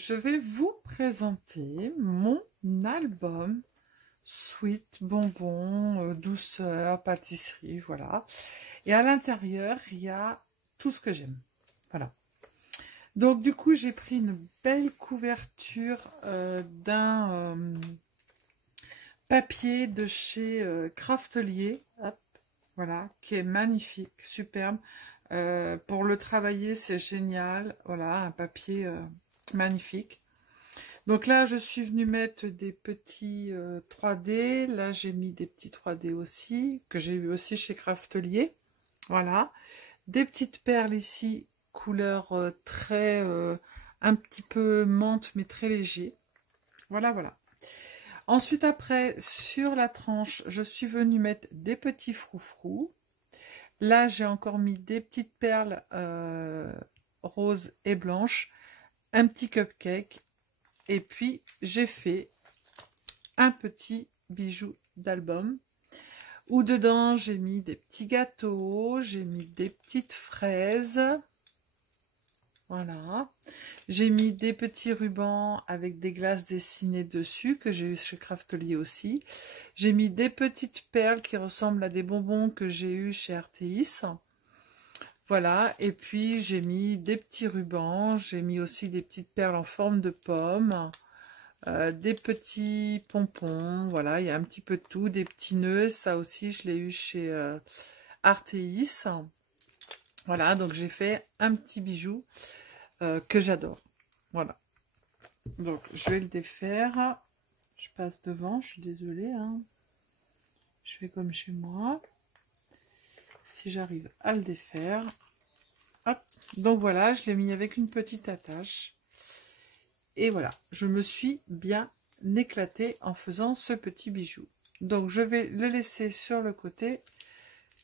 je vais vous présenter mon album Sweet, bonbons, douceur, pâtisserie, voilà. Et à l'intérieur, il y a tout ce que j'aime. Voilà. Donc du coup, j'ai pris une belle couverture d'un papier de chez Craftelier. Hop, voilà, qui est magnifique, superbe. Pour le travailler, c'est génial. Voilà, un papier magnifique. Donc là, je suis venue mettre des petits 3D. Là, j'ai mis des petits 3D aussi, que j'ai eu aussi chez Craftelier. Voilà. Des petites perles ici, couleur très... un petit peu menthe, mais très léger. Voilà, voilà. Ensuite, après, sur la tranche, je suis venue mettre des petits froufrous. Là, j'ai encore mis des petites perles roses et blanches, un petit cupcake, et puis j'ai fait un petit bijou d'album, où dedans j'ai mis des petits gâteaux, j'ai mis des petites fraises, voilà. J'ai mis des petits rubans avec des glaces dessinées dessus, que j'ai eu chez Craftelier aussi. J'ai mis des petites perles qui ressemblent à des bonbons que j'ai eu chez Artéis. Voilà, et puis j'ai mis des petits rubans, j'ai mis aussi des petites perles en forme de pomme, des petits pompons, voilà, il y a un petit peu de tout, des petits nœuds, ça aussi je l'ai eu chez Artéis. Voilà, donc j'ai fait un petit bijou que j'adore. Voilà, donc je vais le défaire, je passe devant, je suis désolée, hein. Je fais comme chez moi, si j'arrive à le défaire. Hop. Donc voilà, je l'ai mis avec une petite attache. Et voilà, je me suis bien éclatée en faisant ce petit bijou. Donc je vais le laisser sur le côté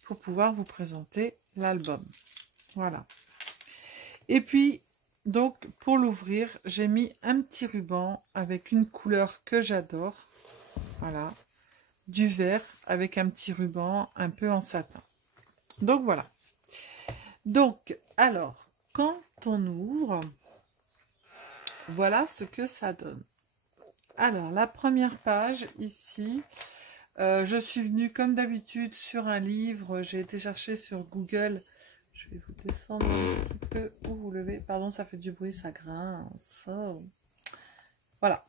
pour pouvoir vous présenter l'album. Voilà. Et puis, donc pour l'ouvrir, j'ai mis un petit ruban avec une couleur que j'adore. Voilà. Du vert avec un petit ruban un peu en satin. Donc voilà. Donc, alors, quand on ouvre, voilà ce que ça donne. Alors, la première page, ici, je suis venue comme d'habitude sur un livre. J'ai été chercher sur Google. Je vais vous descendre un petit peu où vous levez. Pardon, ça fait du bruit, ça grince. Voilà.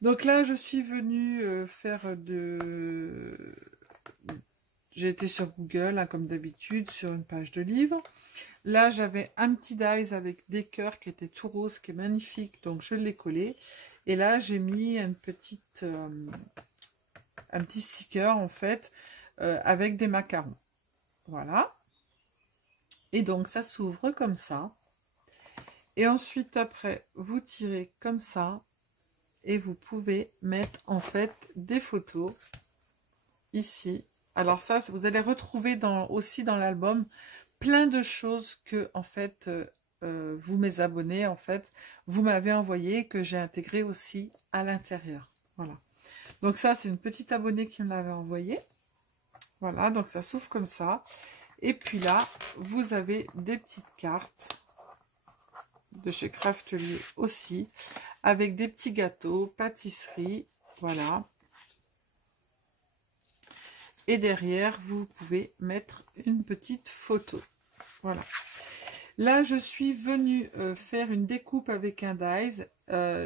Donc là, je suis venue faire de... J'ai été sur Google, hein, comme d'habitude, sur une page de livre. Là, j'avais un petit dies avec des cœurs qui étaient tout rose, qui est magnifique, donc je l'ai collé. Et là, j'ai mis une petite, un petit sticker, en fait, avec des macarons. Voilà. Et donc, ça s'ouvre comme ça. Et ensuite, après, vous tirez comme ça. Et vous pouvez mettre, en fait, des photos ici. Alors ça, vous allez retrouver aussi dans l'album plein de choses que, en fait, vous, mes abonnés, en fait, vous m'avez envoyé, que j'ai intégré aussi à l'intérieur. Voilà. Donc ça, c'est une petite abonnée qui me l'avait envoyé. Voilà, donc ça s'ouvre comme ça. Et puis là, vous avez des petites cartes de chez Craftelier aussi, avec des petits gâteaux, pâtisserie, voilà. Et derrière, vous pouvez mettre une petite photo. Voilà. Là, je suis venue faire une découpe avec un dies.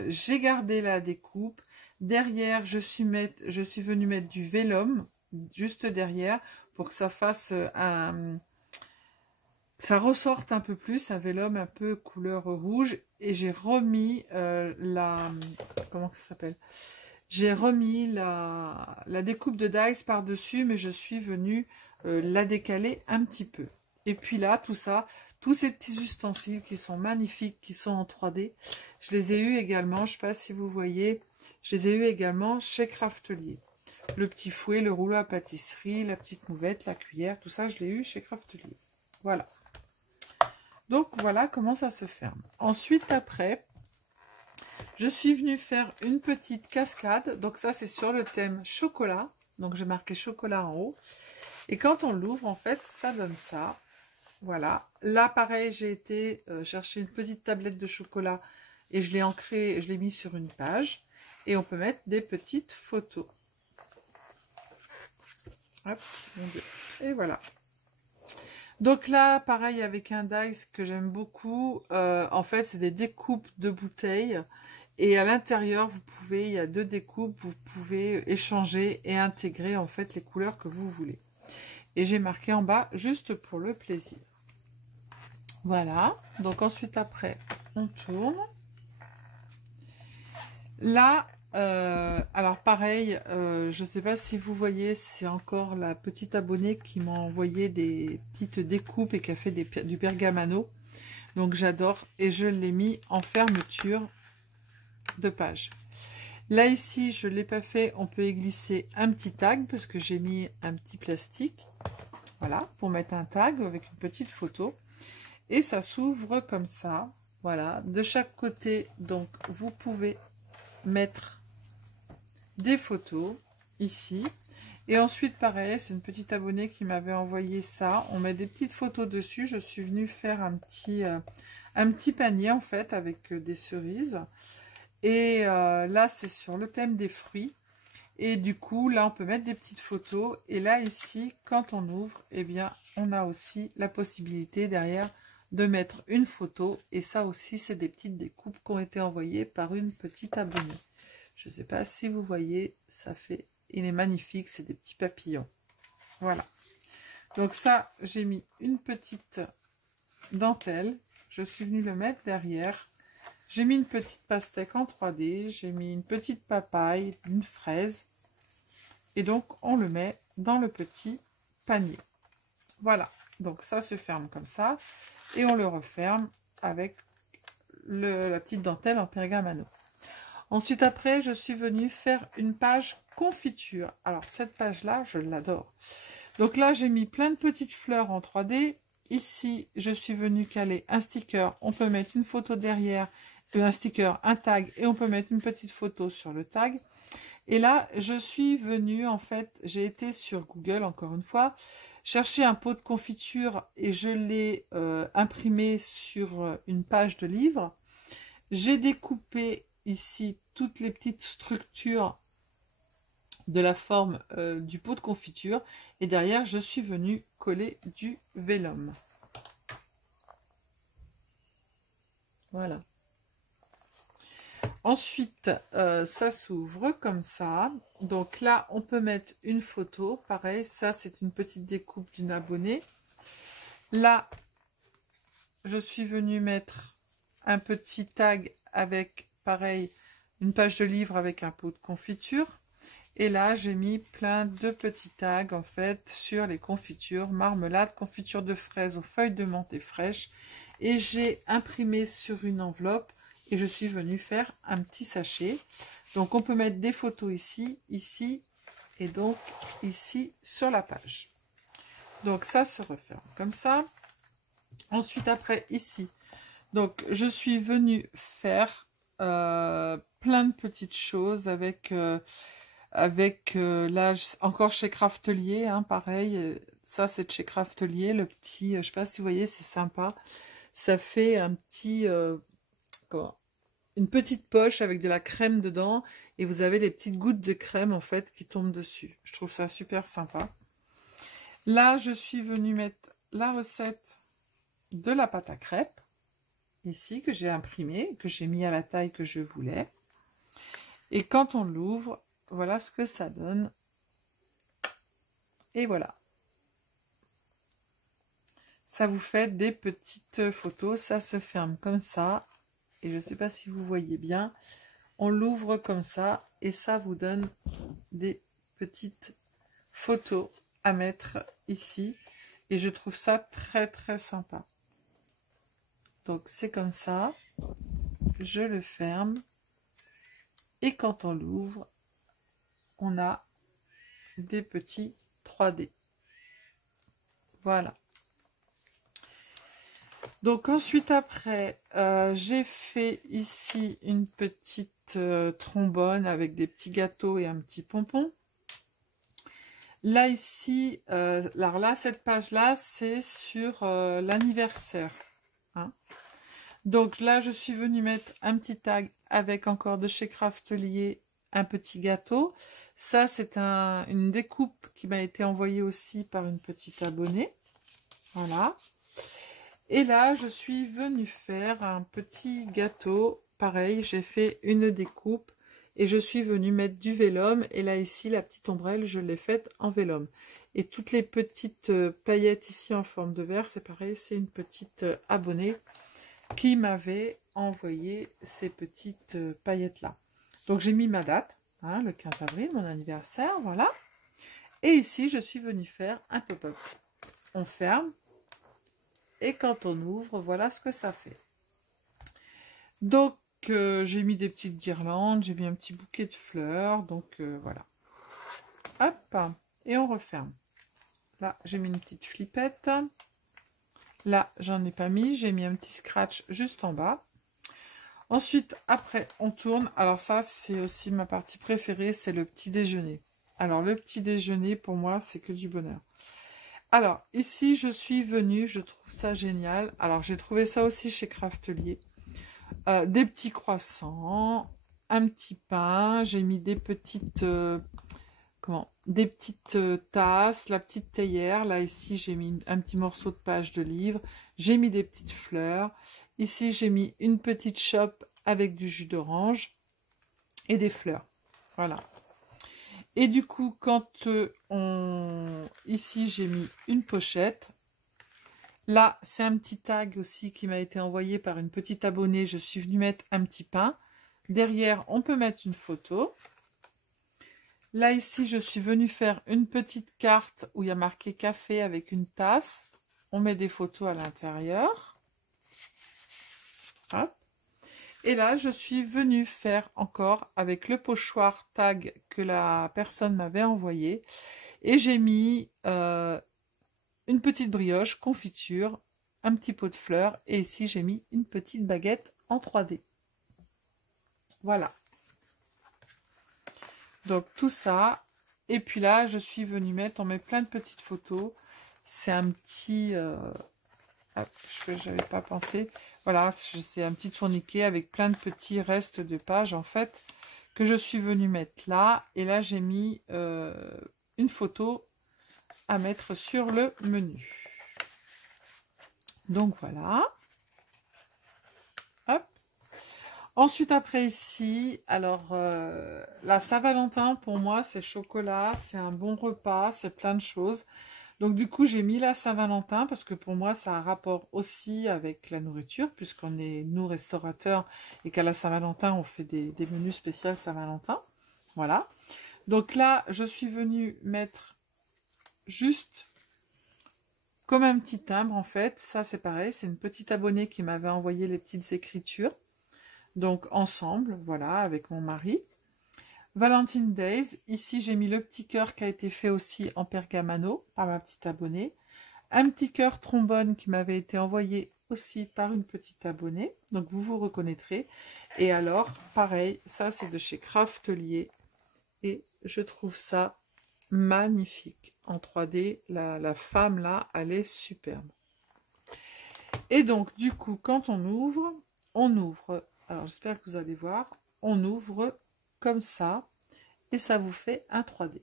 J'ai gardé la découpe. Derrière, je suis venue mettre du vélum, juste derrière, pour que ça fasse ça ressorte un peu plus, un vélum un peu couleur rouge. Et j'ai remis comment ça s'appelle? J'ai remis la découpe de dies par-dessus, mais je suis venue la décaler un petit peu. Et puis là, tout ça, tous ces petits ustensiles qui sont magnifiques, qui sont en 3D, je les ai eus également, je ne sais pas si vous voyez, je les ai eus également chez Craftelier. Le petit fouet, le rouleau à pâtisserie, la petite mouvette, la cuillère, tout ça, je l'ai eu chez Craftelier. Voilà. Donc voilà comment ça se ferme. Ensuite, après... je suis venue faire une petite cascade. Donc ça, c'est sur le thème chocolat. Donc j'ai marqué chocolat en haut. Et quand on l'ouvre, en fait, ça donne ça. Voilà. Là, pareil, j'ai été chercher une petite tablette de chocolat. et je l'ai ancré, je l'ai mis sur une page et on peut mettre des petites photos. Hop, mon Dieu. Et voilà. Donc là, pareil avec un die que j'aime beaucoup, en fait c'est des découpes de bouteilles et à l'intérieur vous pouvez, il y a 2 découpes, vous pouvez échanger et intégrer en fait les couleurs que vous voulez. Et j'ai marqué en bas juste pour le plaisir. Voilà, donc ensuite après on tourne. Là, alors pareil, je ne sais pas si vous voyez, c'est encore la petite abonnée qui m'a envoyé des petites découpes et qui a fait du pergamano. Donc j'adore et je l'ai mis en fermeture de page. Là ici, je ne l'ai pas fait, on peut y glisser un petit tag parce que j'ai mis un petit plastique. Voilà, pour mettre un tag avec une petite photo. Et ça s'ouvre comme ça. Voilà, de chaque côté, donc vous pouvez mettre des photos ici. Et ensuite, pareil, c'est une petite abonnée qui m'avait envoyé ça. On met des petites photos dessus. Je suis venue faire un petit panier en fait avec des cerises. Et là, c'est sur le thème des fruits. Et du coup, là, on peut mettre des petites photos. Et là, ici, quand on ouvre, eh bien, on a aussi la possibilité derrière de mettre une photo. Et ça aussi, c'est des petites découpes qui ont été envoyées par une petite abonnée. Je ne sais pas si vous voyez, ça fait... Il est magnifique, c'est des petits papillons. Voilà. Donc ça, j'ai mis une petite dentelle. Je suis venue le mettre derrière. J'ai mis une petite pastèque en 3D. J'ai mis une petite papaye, une fraise. Et donc, on le met dans le petit panier. Voilà. Donc ça se ferme comme ça. Et on le referme avec la petite dentelle en pergamano. Ensuite, après, je suis venue faire une page confiture. Alors, cette page-là, je l'adore. Donc là, j'ai mis plein de petites fleurs en 3D. Ici, je suis venue caler un sticker. On peut mettre une photo derrière, un sticker, un tag, et on peut mettre une petite photo sur le tag. Et là, je suis venue, en fait, j'ai été sur Google, encore une fois, chercher un pot de confiture et je l'ai imprimé sur une page de livre. J'ai découpé ici toutes les petites structures de la forme du pot de confiture et derrière je suis venue coller du vélum. Voilà. Ensuite ça s'ouvre comme ça. Donc là on peut mettre une photo. Pareil, ça c'est une petite découpe d'une abonnée. Là je suis venue mettre un petit tag avec pareil une page de livre avec un pot de confiture. Et là, j'ai mis plein de petits tags, en fait, sur les confitures. Marmelade, confiture de fraises aux feuilles de menthe et fraîches. Et j'ai imprimé sur une enveloppe. Et je suis venue faire un petit sachet. Donc, on peut mettre des photos ici, ici. Et donc, ici, sur la page. Donc, ça se referme comme ça. Ensuite, après, ici. Donc, je suis venue faire plein de petites choses avec... là encore chez Craftelier, hein, pareil, ça c'est de chez Craftelier, le petit, je sais pas si vous voyez, c'est sympa, ça fait un petit, une petite poche avec de la crème dedans, et vous avez les petites gouttes de crème en fait qui tombent dessus, je trouve ça super sympa. Là je suis venue mettre la recette de la pâte à crêpes, ici, que j'ai imprimée, que j'ai mis à la taille que je voulais, et quand on l'ouvre, voilà ce que ça donne. Et voilà. Ça vous fait des petites photos. Ça se ferme comme ça. Et je ne sais pas si vous voyez bien. On l'ouvre comme ça. Et ça vous donne des petites photos à mettre ici. Et je trouve ça très très sympa. Donc c'est comme ça. Je le ferme. Et quand on l'ouvre, on a des petits 3D. Voilà. Donc ensuite après, j'ai fait ici une petite trombone avec des petits gâteaux et un petit pompon. Là ici, alors là cette page là c'est sur l'anniversaire. Hein. Donc là, je suis venue mettre un petit tag avec encore de chez Craftelier, un petit gâteau. Ça, c'est une découpe qui m'a été envoyée aussi par une petite abonnée. Voilà. Et là, je suis venue faire un petit gâteau. Pareil, j'ai fait une découpe et je suis venue mettre du vélum. Et là, ici, la petite ombrelle, je l'ai faite en vélum. Et toutes les petites paillettes ici en forme de verre, c'est pareil, c'est une petite abonnée qui m'avait envoyé ces petites paillettes-là. Donc, j'ai mis ma date, hein, le 15 avril, mon anniversaire, voilà. Et ici, je suis venue faire un pop-up. On ferme. Et quand on ouvre, voilà ce que ça fait. Donc, j'ai mis des petites guirlandes, j'ai mis un petit bouquet de fleurs, donc voilà. Hop, et on referme. Là, j'ai mis une petite flippette. Là, j'en ai pas mis, j'ai mis un petit scratch juste en bas. Ensuite, après, on tourne. Alors ça, c'est aussi ma partie préférée, c'est le petit déjeuner. Alors, le petit déjeuner, pour moi, c'est que du bonheur. Alors, ici, je suis venue, je trouve ça génial. Alors, j'ai trouvé ça aussi chez Craftelier. Des petits croissants, un petit pain, j'ai mis des petites, des petites tasses, la petite théière. Là, ici, j'ai mis un petit morceau de page de livre. J'ai mis des petites fleurs. Ici, j'ai mis une petite chope avec du jus d'orange et des fleurs. Voilà. Et du coup, quand ici, j'ai mis une pochette. Là, c'est un petit tag aussi qui m'a été envoyé par une petite abonnée. Je suis venue mettre un petit pain. Derrière, on peut mettre une photo. Là, ici, je suis venue faire une petite carte où il y a marqué café avec une tasse. On met des photos à l'intérieur. Hop. Et là, je suis venue faire encore avec le pochoir tag que la personne m'avait envoyé. Et j'ai mis une petite brioche, confiture, un petit pot de fleurs. Et ici, j'ai mis une petite baguette en 3D. Voilà. Donc, tout ça. Et puis là, je suis venue mettre, on met plein de petites photos. C'est un petit... je n'avais pas pensé. Voilà, c'est un petit tourniquet avec plein de petits restes de pages, en fait, que je suis venue mettre là. Et là, j'ai mis une photo à mettre sur le menu. Donc, voilà. Hop. Ensuite, après ici, alors, la Saint-Valentin, pour moi, c'est chocolat, c'est un bon repas, c'est plein de choses. Donc du coup, j'ai mis la Saint-Valentin parce que pour moi, ça a un rapport aussi avec la nourriture, puisqu'on est, nous, restaurateurs, et qu'à la Saint-Valentin, on fait des menus spéciaux Saint-Valentin. Voilà. Donc là, je suis venue mettre juste comme un petit timbre, en fait. Ça, c'est pareil, c'est une petite abonnée qui m'avait envoyé les petites écritures. Donc ensemble, voilà, avec mon mari. Valentine Days, ici j'ai mis le petit cœur qui a été fait aussi en pergamano par ma petite abonnée. Un petit cœur trombone qui m'avait été envoyé aussi par une petite abonnée. Donc vous vous reconnaîtrez. Et alors, pareil, ça c'est de chez Craftelier. Et je trouve ça magnifique. En 3D, la femme là, elle est superbe. Et donc du coup, quand on ouvre, alors j'espère que vous allez voir, on ouvre comme ça, et ça vous fait un 3D.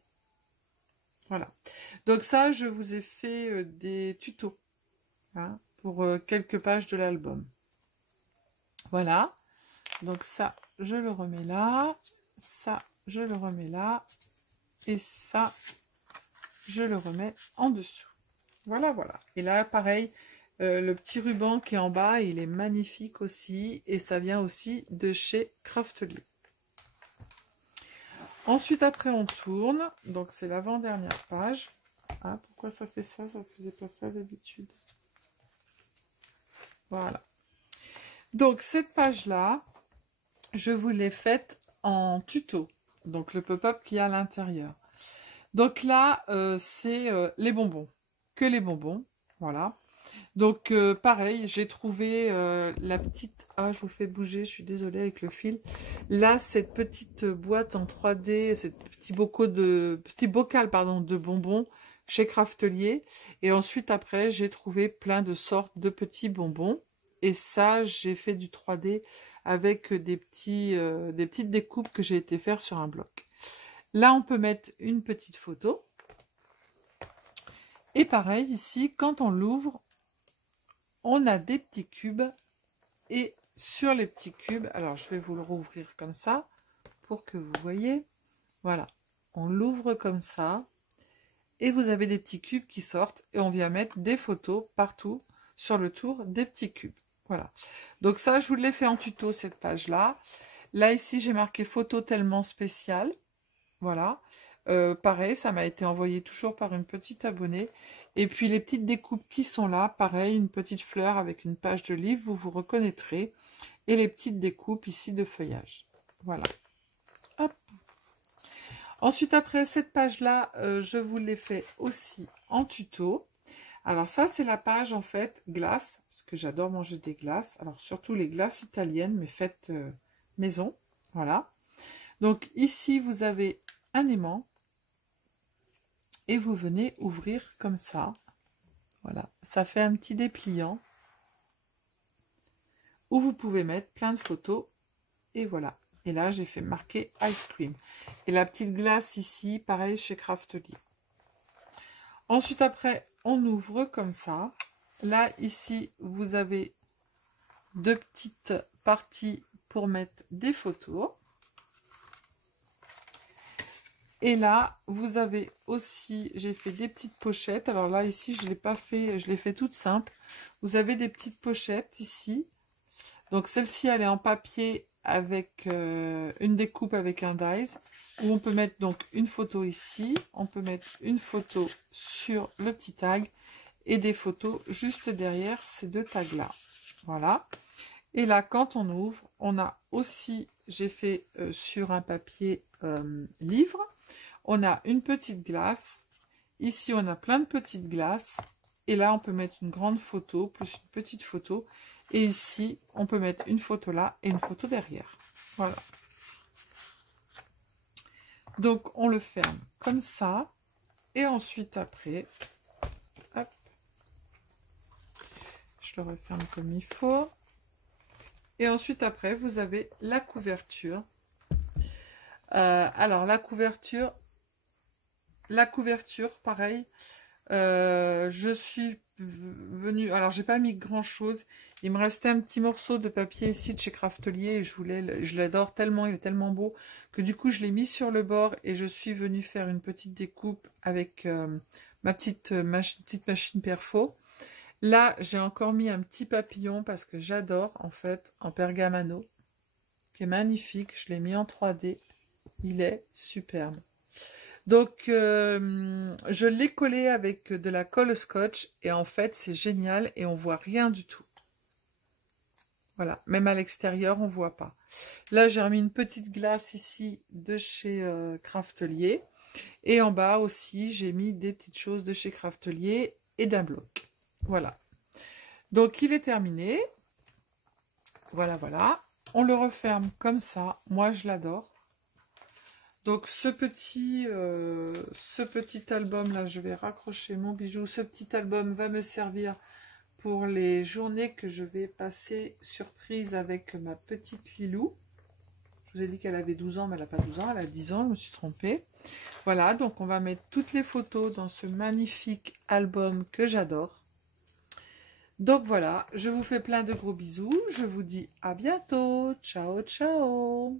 Voilà. Donc ça, je vous ai fait des tutos hein, pour quelques pages de l'album. Voilà. Donc ça, je le remets là. Ça, je le remets là. Et ça, je le remets en dessous. Voilà, voilà. Et là, pareil, le petit ruban qui est en bas, il est magnifique aussi. Et ça vient aussi de chez Craftelier. Ensuite, après, on tourne. Donc, c'est l'avant-dernière page. Ah, pourquoi ça fait ça? Ça ne faisait pas ça d'habitude. Voilà. Donc, cette page-là, je vous l'ai faite en tuto. Donc, le pop-up qui est à l'intérieur. Donc là, c'est les bonbons. Que les bonbons. Voilà. Donc, pareil, j'ai trouvé la petite... Ah, je vous fais bouger, je suis désolée avec le fil. Là, cette petite boîte en 3D, cette petit bocal de bonbons chez Craftelier. Et ensuite, après, j'ai trouvé plein de sortes de petits bonbons. Et ça, j'ai fait du 3D avec des petites découpes que j'ai été faire sur un bloc. Là, on peut mettre une petite photo. Et pareil, ici, quand on l'ouvre, on a des petits cubes. Et sur les petits cubes, alors je vais vous le rouvrir comme ça, pour que vous voyez. Voilà, on l'ouvre comme ça. Et vous avez des petits cubes qui sortent. Et on vient mettre des photos partout sur le tour des petits cubes. Voilà. Donc ça, je vous l'ai fait en tuto, cette page-là. Là, ici, j'ai marqué photo tellement spéciale. Voilà. Pareil, ça m'a été envoyé toujours par une petite abonnée. Et puis, les petites découpes qui sont là, pareil, une petite fleur avec une page de livre, vous vous reconnaîtrez. Et les petites découpes ici de feuillage. Voilà. Hop. Ensuite, après cette page-là, je vous l'ai fait aussi en tuto. Alors ça, c'est la page, en fait, glace, parce que j'adore manger des glaces. Alors, surtout les glaces italiennes, mais faites maison. Voilà. Donc, ici, vous avez un aimant. Et vous venez ouvrir comme ça. Voilà. Ça fait un petit dépliant. Où vous pouvez mettre plein de photos. Et voilà. Et là, j'ai fait marquer Ice Cream. Et la petite glace ici, pareil, chez Craftly. Ensuite, après, on ouvre comme ça. Là, ici, vous avez deux petites parties pour mettre des photos. Et là, vous avez aussi, j'ai fait des petites pochettes. Alors là, ici, je ne l'ai pas fait, je l'ai fait toute simple. Vous avez des petites pochettes ici. Donc celle-ci, elle est en papier avec une découpe avec un dies. Où on peut mettre donc une photo ici. On peut mettre une photo sur le petit tag. Et des photos juste derrière ces deux tags-là. Voilà. Et là, quand on ouvre, on a aussi, j'ai fait sur un papier livre. On a une petite glace. Ici, on a plein de petites glaces. Et là, on peut mettre une grande photo, plus une petite photo. Et ici, on peut mettre une photo là et une photo derrière. Voilà. Donc, on le ferme comme ça. Et ensuite, après, hop, je le referme comme il faut. Et ensuite, après, vous avez la couverture. Alors, la couverture, pareil, je suis venue, alors j'ai pas mis grand chose, il me restait un petit morceau de papier ici de chez Craftly et je l'adore tellement, il est tellement beau que du coup je l'ai mis sur le bord et je suis venue faire une petite découpe avec ma petite machine perfo. Là j'ai encore mis un petit papillon parce que j'adore en fait en pergamano qui est magnifique, je l'ai mis en 3D, il est superbe. Donc, je l'ai collé avec de la colle scotch et en fait, c'est génial et on voit rien du tout. Voilà, même à l'extérieur, on voit pas. Là, j'ai remis une petite glace ici de chez Craftly. Et en bas aussi, j'ai mis des petites choses de chez Craftly et d'un bloc. Voilà. Donc, il est terminé. Voilà, voilà. On le referme comme ça. Moi, je l'adore. Donc ce petit album là, je vais raccrocher mon bijou. Ce petit album va me servir pour les journées que je vais passer surprise avec ma petite Lilou. Je vous ai dit qu'elle avait 12 ans, mais elle n'a pas 12 ans, elle a 10 ans, je me suis trompée. Voilà, donc on va mettre toutes les photos dans ce magnifique album que j'adore. Donc voilà, je vous fais plein de gros bisous. Je vous dis à bientôt. Ciao, ciao.